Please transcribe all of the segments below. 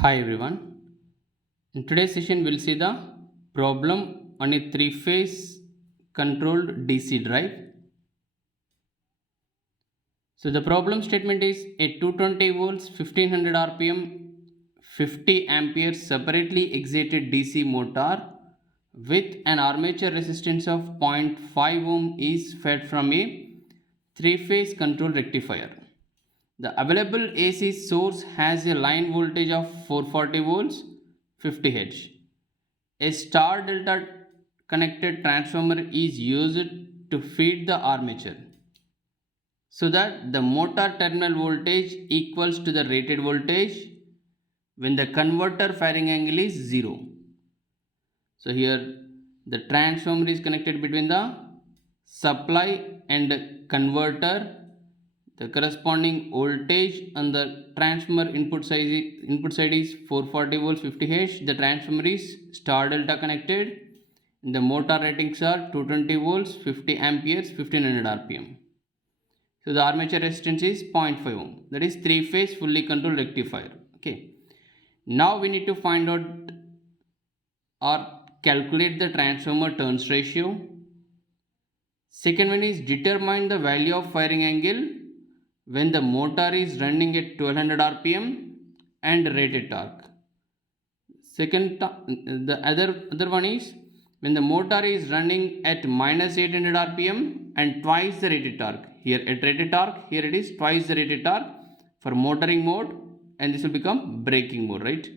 Hi everyone. In today's session, we'll see the problem on a three-phase controlled DC drive. So the problem statement is a 220 volts, 1500 RPM, 50 amperes separately excited DC motor with an armature resistance of 0.5 ohm is fed from a three-phase control rectifier. The available AC source has a line voltage of 440 volts, 50 Hz. A star delta connected transformer is used to feed the armature so that the motor terminal voltage equals to the rated voltage when the converter firing angle is 0. So here the transformer is connected between the supply and converter. The corresponding voltage on the transformer input side is 440 volts 50 Hz. The transformer is star delta connected. The motor ratings are 220 volts 50 amperes 1500 rpm. So the armature resistance is 0.5 ohm. That is three phase fully controlled rectifier. Okay. Now we need to find out or calculate the transformer turns ratio. Second one is determine the value of firing angle when the motor is running at 1200 rpm and rated torque. The other one is when the motor is running at minus 800 rpm and twice the rated torque. Here at rated torque, here it is twice the rated torque for motoring mode, and this will become braking mode, right?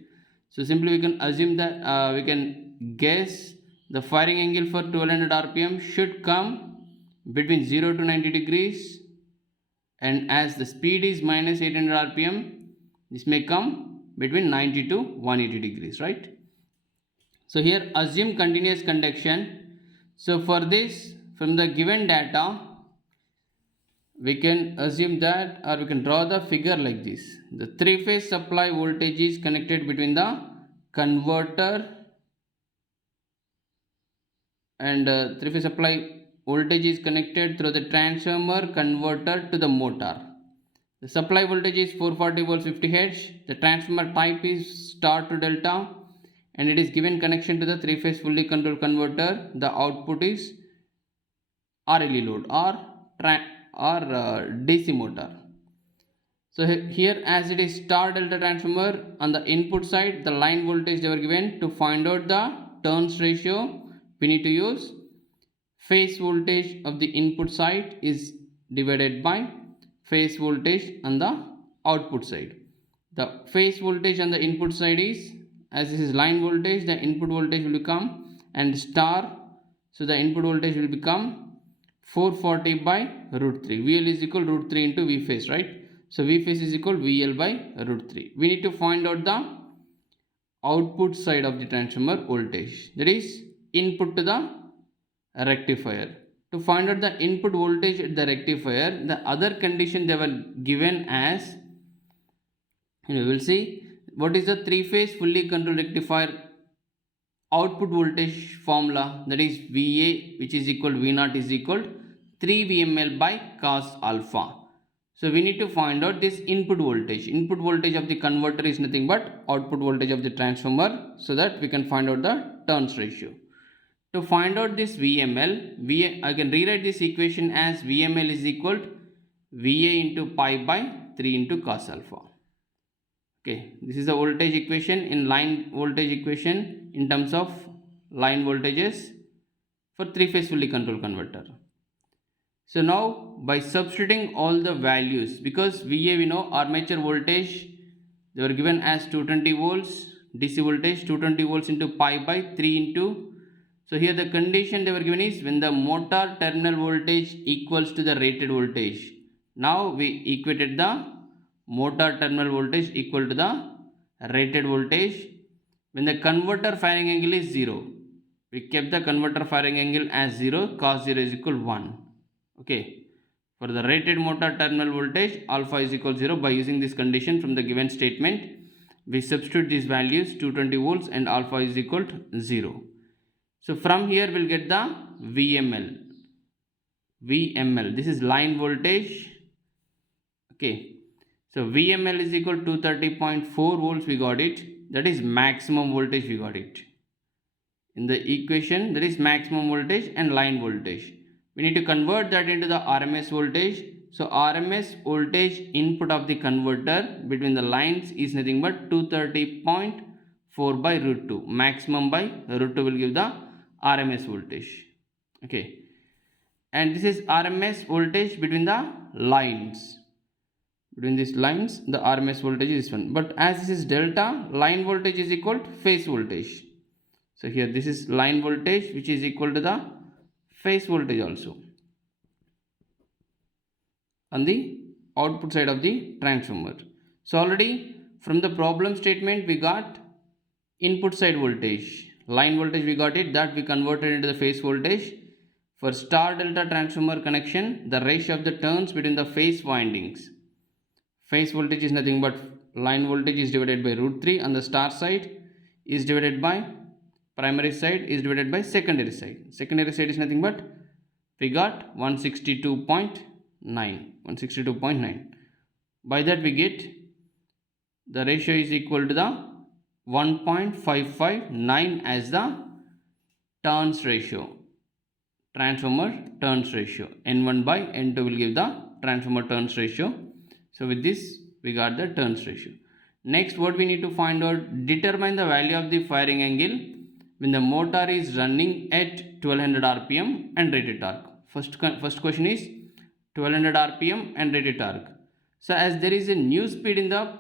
So simply we can assume that we can guess the firing angle for 1200 rpm should come between 0 to 90 degrees, and as the speed is minus 800 rpm, this may come between 90 to 180 degrees, right? So here assume continuous conduction. So for this, from the given data, we can assume that, or we can draw the figure like this. The three phase supply voltage is connected between the converter and three phase supply voltage is connected through the transformer converter to the motor. The supply voltage is 440 volts 50 Hz. The transformer type is star to delta, and it is given connection to the three phase fully controlled converter. The output is RLE load or DC motor. So here, as it is star delta transformer, on the input side the line voltage they were given. To find out the turns ratio, we need to use phase voltage of the input side is divided by phase voltage on the output side. The phase voltage on the input side is, as this is line voltage, the input voltage will become and star, so the input voltage will become 440 by root 3. VL is equal root 3 into V phase, right? So V phase is equal VL by root 3. We need to find out the output side of the transformer voltage, that is input to the rectifier. To find out the input voltage at the rectifier, the other condition they were given as, we will see what is the three phase fully controlled rectifier output voltage formula, that is VA, which is equal V0 is equal 3 VML by cos alpha. So we need to find out this input voltage. Input voltage of the converter is nothing but output voltage of the transformer, so that we can find out the turns ratio. To find out this VML, I can rewrite this equation as VML is equal to VA into pi by 3 into cos alpha. Okay, this is the voltage equation in line voltage equation in terms of line voltages for three phase fully controlled converter. So now by substituting all the values, because VA we know armature voltage they were given as 220 volts, DC voltage 220 volts into pi by 3 into, so here the condition they were given is when the motor terminal voltage equals to the rated voltage. Now we equated the motor terminal voltage equal to the rated voltage when the converter firing angle is 0. We kept the converter firing angle as 0, cos 0 is equal 1. Okay, for the rated motor terminal voltage alpha is equal 0. By using this condition from the given statement, we substitute these values 220 volts and alpha is equal to 0. So from here we'll get the VML, this is line voltage. Okay, So VML is equal to 230.4 volts, we got it. That is maximum voltage, we got it. In the equation, there is maximum voltage and line voltage. We need to convert that into the RMS voltage. So RMS voltage input of the converter between the lines is nothing but 230.4 by root 2. Maximum by root 2 will give the RMS voltage. Okay. And this is RMS voltage between the lines. Between these lines, the RMS voltage is this one. But as this is delta, line voltage is equal to phase voltage. So here this is line voltage which is equal to the phase voltage also on the output side of the transformer. So already from the problem statement we got input side voltage, line voltage we got it, that we converted into the phase voltage. For star delta transformer connection, the ratio of the turns between the phase windings, phase voltage is nothing but line voltage is divided by root 3 on the star side is divided by primary side is divided by secondary side. Secondary side is nothing but we got 162.9. By that we get the ratio is equal to the 1.559 as the turns ratio, transformer turns ratio. N1 by N2 will give the transformer turns ratio. So with this we got the turns ratio. Next, what we need to find out, determine the value of the firing angle when the motor is running at 1200 rpm and rated torque. First question is 1200 rpm and rated torque. So as there is a new speed in the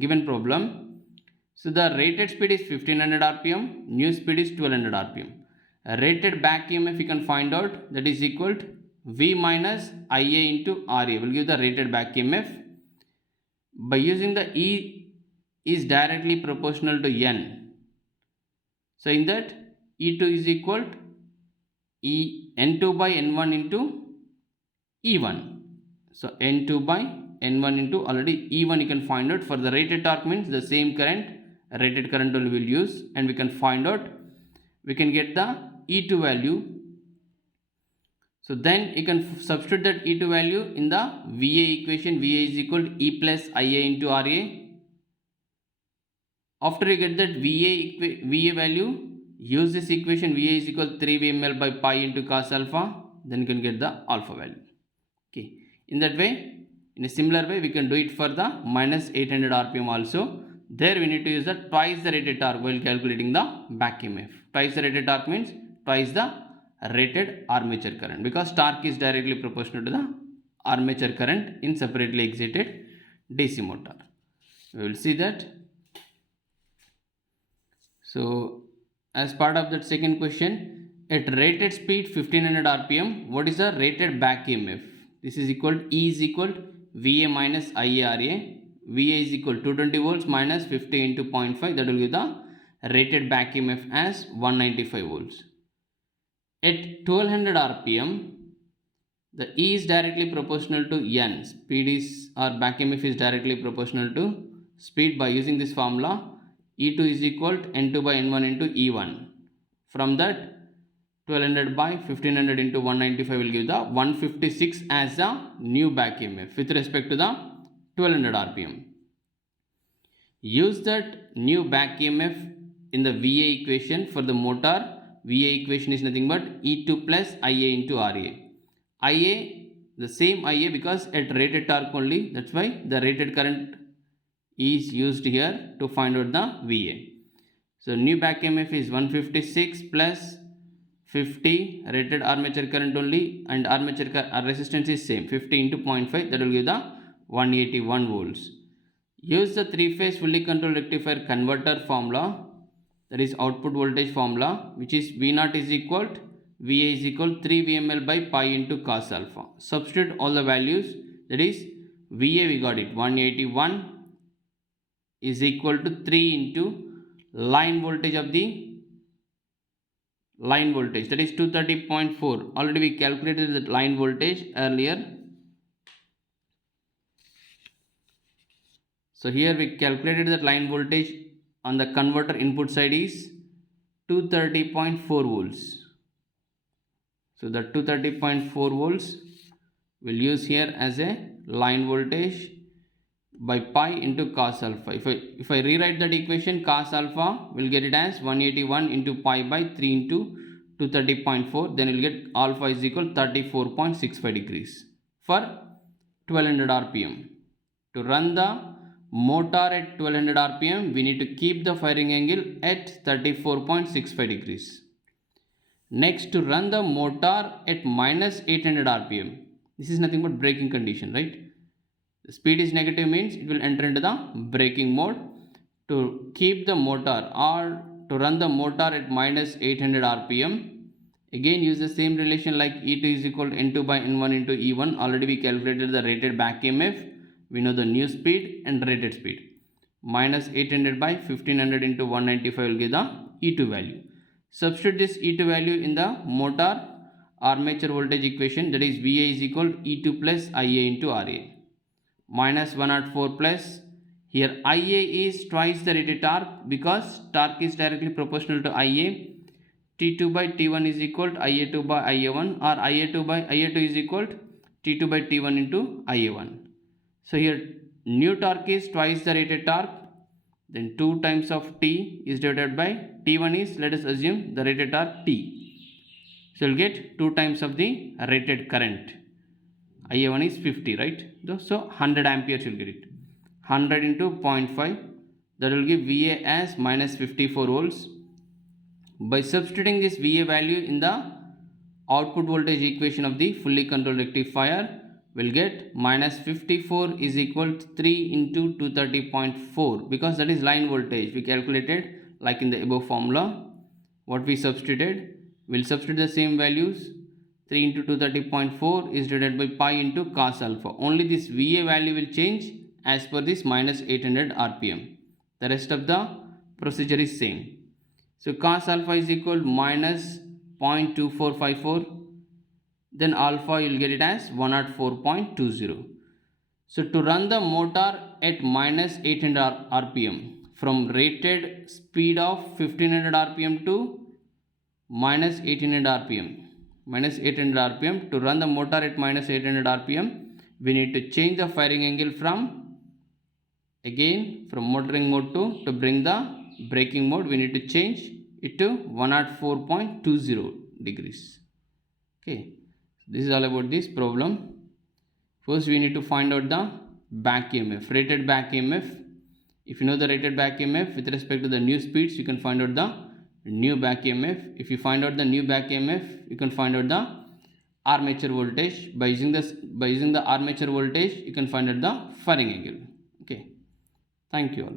given problem, so the rated speed is 1500 rpm, new speed is 1200 rpm. Rated back EMF you can find out, that is equal to V minus Ia into Ra will give the rated back EMF. By using the E is directly proportional to N. So in that E2 is equal to N2 by N1 into E1. So N2 by N1 into already E1 you can find out. For the rated torque means the same current, rated current only will use, and we can find out, we can get the E2 value. So then you can substitute that E2 value in the VA equation. VA is equal to E plus Ia into Ra. After you get that VA value, use this equation. VA is equal to 3 VML by pi into cos alpha. Then you can get the alpha value. Okay. In that way, in a similar way, we can do it for the minus 800 rpm also. There we need to use the twice the rated torque while calculating the back EMF. Twice the rated torque means twice the rated armature current, because torque is directly proportional to the armature current in separately excited DC motor. We will see that. So as part of that second question, at rated speed 1500 rpm, what is the rated back EMF? This is equal to E is equal to VA minus IARA. VA is equal to 220 volts minus 50 into 0.5, that will give the rated back EMF as 195 volts. At 1200 rpm, the E is directly proportional to N. Speed is, or back EMF is directly proportional to speed. By using this formula, E2 is equal to N2 by N1 into E1. From that, 1200 by 1500 into 195 will give the 156 as the new back EMF with respect to the 1200 rpm. Use that new back EMF in the VA equation for the motor. VA equation is nothing but E2 plus Ia into Ra. Ia, the same Ia, because at rated torque only, that's why the rated current is used here to find out the VA. So new back EMF is 156 plus 50 rated armature current only, and armature resistance is same, 50 into 0.5, that will give the 181 volts. Use the three-phase fully controlled rectifier converter formula, that is output voltage formula, which is V0 is equal to VA is equal to 3 VML by pi into cos alpha. Substitute all the values, that is VA we got it 181 is equal to 3 into line voltage of the line voltage, that is 230.4. already we calculated the line voltage earlier. So here we calculated that line voltage on the converter input side is 230.4 volts. So the 230.4 volts we'll use here as a line voltage by pi into cos alpha. If I rewrite that equation, cos alpha will get it as 181 into pi by 3 into 230.4, then we'll get alpha is equal 34.65 degrees for 1200 rpm. To run the motor at 1200 rpm, we need to keep the firing angle at 34.65 degrees. Next, to run the motor at minus 800 rpm, this is nothing but braking condition, right? The speed is negative means it will enter into the braking mode. To keep the motor or to run the motor at minus 800 rpm, again use the same relation like E2 is equal to N2 by N1 into E1. Already we calculated the rated back EMF. We know the new speed and rated speed. Minus 800 by 1500 into 195 will give the E2 value. Substitute this E2 value in the motor armature voltage equation, that is VA is equal to E2 plus IA into RA. Minus 104 plus, here IA is twice the rated torque because torque is directly proportional to IA. T2 by T1 is equal to IA2 by IA1, or IA2 is equal to T2 by T1 into IA1. So here new torque is twice the rated torque, then 2 times of T is divided by T1 is, let us assume the rated torque T. So you'll get 2 times of the rated current. IA1 is 50, right? So 100 amperes you'll get it. 100 into 0.5, that will give VA as minus 54 volts. By substituting this VA value in the output voltage equation of the fully controlled rectifier, we'll get minus 54 is equal to 3 into 230.4, because that is line voltage. We calculated like in the above formula. What we substituted, we'll substitute the same values. 3 into 230.4 is divided by pi into cos alpha. Only this VA value will change as per this minus 800 rpm. The rest of the procedure is same. So cos alpha is equal to minus 0.2454. Then alpha you will get it as 104.20. So to run the motor at minus 800 rpm, from rated speed of 1500 rpm to minus 1800 rpm, to run the motor at minus 800 rpm, we need to change the firing angle from motoring mode to bring the braking mode, we need to change it to 104.20 degrees. Okay, this is all about this problem. First we need to find out the back EMF, rated back EMF. If you know the rated back EMF with respect to the new speeds, you can find out the new back EMF. If you find out the new back EMF, you can find out the armature voltage. By using the armature voltage, you can find out the firing angle. Okay, thank you all.